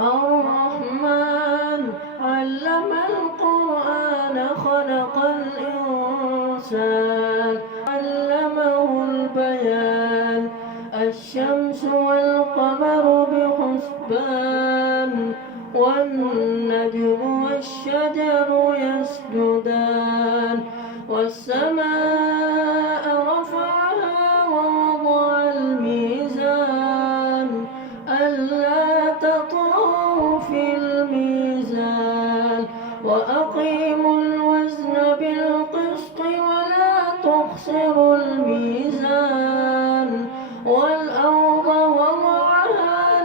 الرحمن علم القرآن خلق الإنسان علمه البيان الشمس والقمر بحسبان والنجم والشجر يسجدان والسماء رفعها ووضع الميزان ألا تطغوا في الميزان وأقيموا الوزن بالقسط ولا تخسروا الميزان والأرض وضعها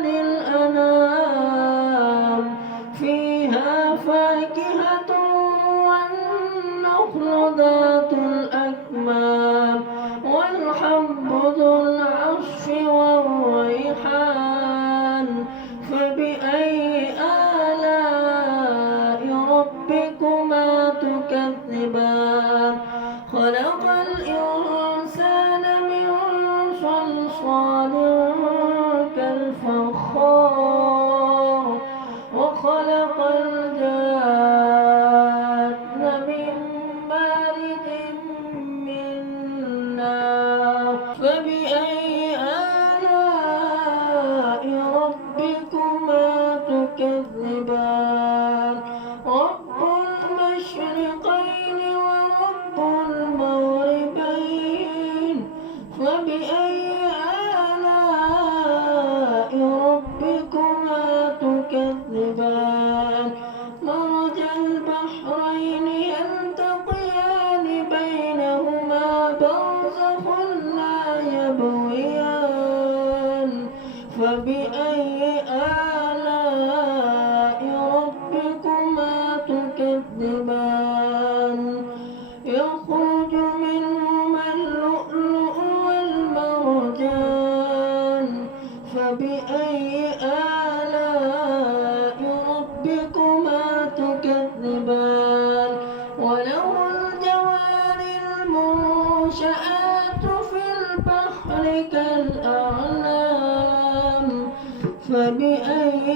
للأنام فيها فاكهة والنخل ذات الأكمام والحب ذو العصف والريحان فبأي آلاء ربكما تكذبان خلق الإنسان من صلصال كالفخار وخلق الجان من مارج من نار فبأي آلاء ربكما تكذبان رب المشرقين ورب المغربين فبأي آلاء ربكما تكذبان مرج البحرين يلتقيان بينهما برزخ لا يبغيان فبأي آلاء ربكما تكذبان يخرج منهما اللؤلؤ والمرجان فبأي آلاء ربكما تكذبان وله الجوار المنشآت في البحر كالأعلام فبأي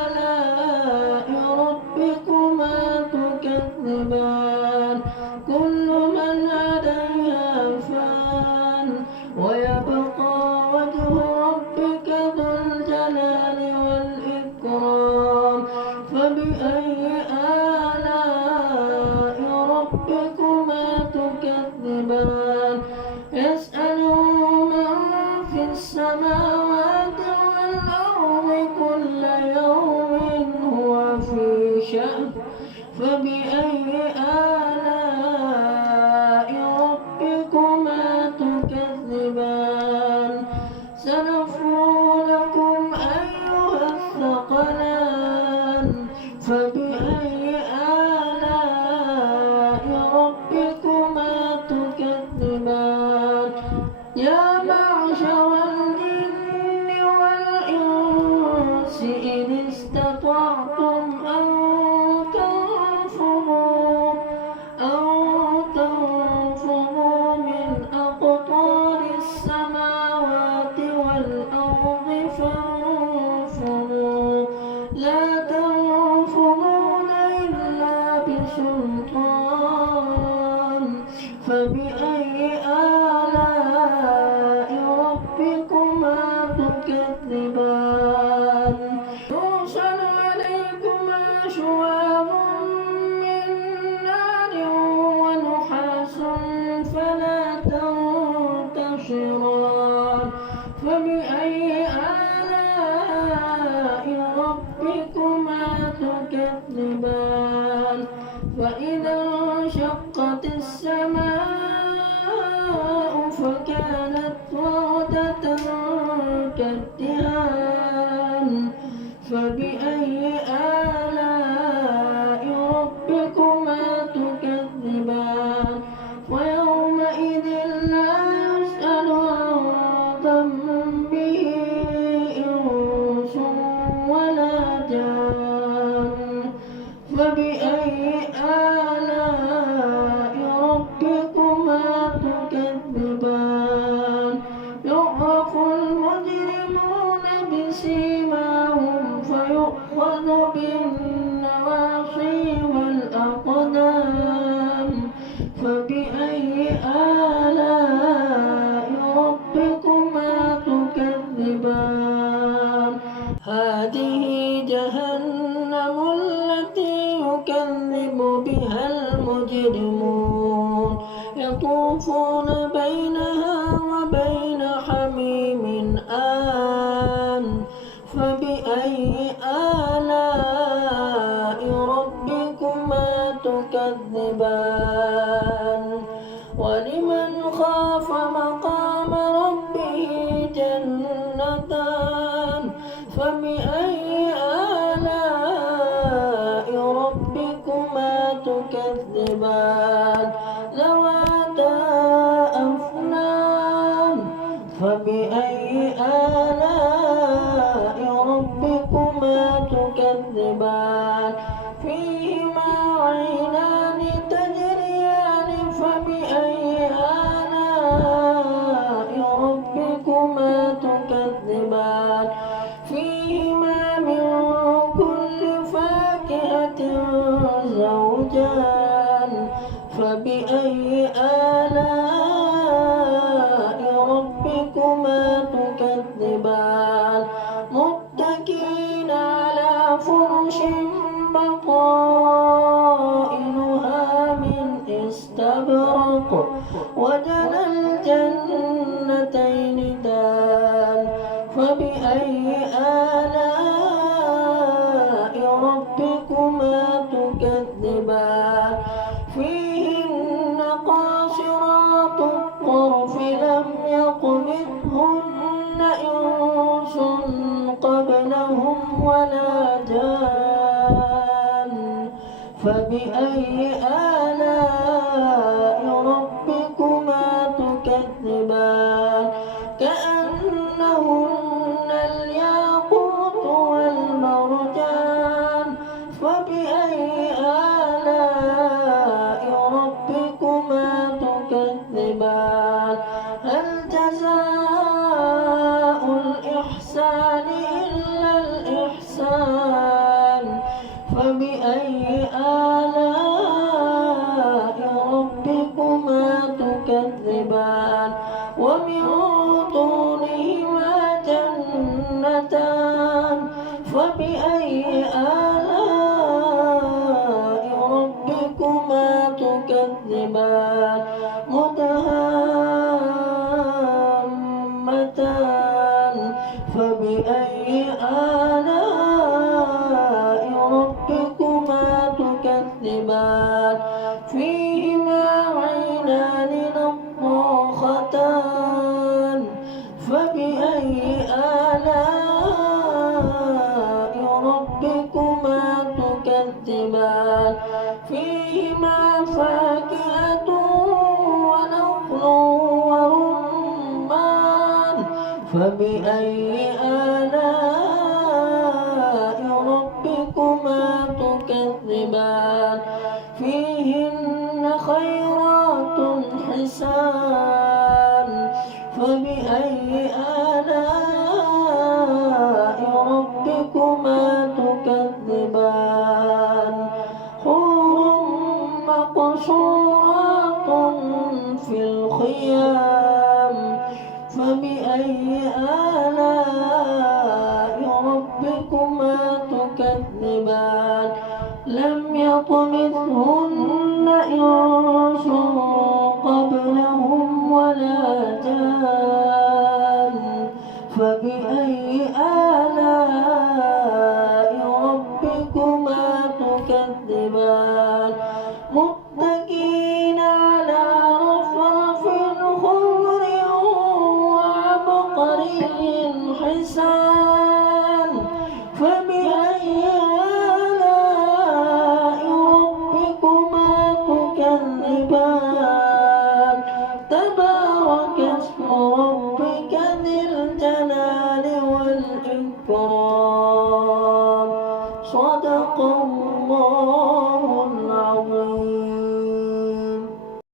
آلاء ربكما تكذبان كل من عليها فان ويبقى وجه ربك ذو الجلال والإكرام فبأي آلاء ربكما تكذبان يسأله من في السماوات والأرض كل يوم هو في شأن فبأي آلاء ربكما تكذبان سنفرغ لكم أيها الثقلان فبأي آلاء ربكما تكذبان يا معشر الجن والإنس إن استطعتم أن تنفذوا من أقطار السماوات والأرض فانفذوا لا تنفذون إلا بسلطان فبأي آلاء ربكما تكذبان يرسل عليكما شواظ من نار ونحاس فلا تنتصران فبأي آلاء ربكما تكذبان فإذا انشقت السماء فكانت وردة كالدهان فبأي آلاء ربكما تكذبان ويومئذ لا يسأل عن ذنبه إنس ولا جان فبأي آلاء ربكما تكذبان يعرف المجرمون بسيماهم فيؤخذون يؤخذ بالنواصي والأقدام فبأي آلاء ربكما تكذبان هذه جهنم التي يكذب بها المجرمون يطوفون بينها وبين حميم آن فبأي آلاء ربكما تكذبان ولمن خاف مقام ربه جنتان فبأي آلاء ربكما تكذبان ذواتا أفنان فبأي آلاء ربكما تكذبان فيهما عينان تجريان فبأي آلاء ربكما تكذبان فيهما من كل فاكهة زوجان فبأي آلاء ربكما تكذبان متكئين على فرش بطائنها من استبرق وجنى الجنتين دان فبأي آلاء ربكما تكذبان فيهن قاصرات الطرف لم يطمثهن إنس قبلهم ولا جان فبأي آلاء ربكما تكذبان كأنهن الياقوت والمرجان فبأي آلاء ربكما تكذبان هل جزاء الإحسان إلا الإحسان فبأي آلاء ربكما تكذبان ومن دونهما جنتان فبأي آلاء ربكما تكذبان مدهامتان فبأي آلاء ربكما تكذبان فيهما عينان نضاختان فبأي آلاء ربكما تكذبان فيهما فاكهة ونخل ورمان فبأي آلاء ربكما تكذبان فيهن خيرات حسان فبأي آلاء ربكما تكذبان حور مقصورات في الخيام فبأي آلاء ربكما تكذبان لم يطمثهن إنس قبلهم ولا جان فبأي آلاء ربكما تكذبان متكئين على رفرف خضر وعبقري حسان فبأي آلاء ربكما تكذبان تبارك اسم ربكما